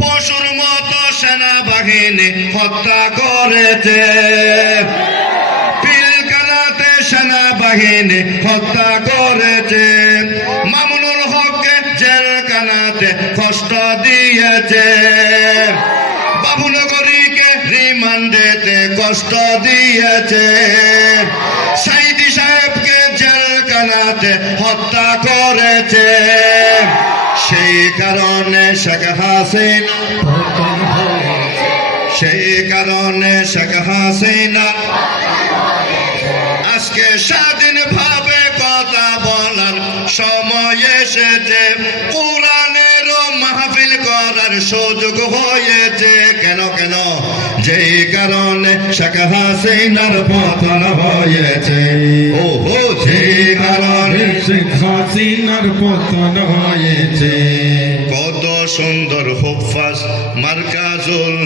পশুর মতো সেনাবাহিনী হত্যা করেছে, পিলখানাতে সেনাবাহিনী হত্যা করেছে, মামুনুল হককে জেলখানাতে কষ্ট দিয়েছে, বাবুনগরীকে রিমান্ডেতে কষ্ট দিয়েছে, সাইদি সাহেবকে জেলখানাতে হত্যা করেছে। সেই কারণে শেখ হাসিনা, সেই কারণে শেখ হাসিনা আজকে স্বাধীনভাবে কথা বলার সময় এসেছে, কোরআনেরও মাহফিল করার সুযোগ হয়েছে। কেন কেন? যেই কারণে শেখ হাসিনার পতন হয়েছে। ওহো, যেই কারণে শেখ হাসিনার পতন হয়েছে। কত সুন্দর হুফাজ মার্কাজুল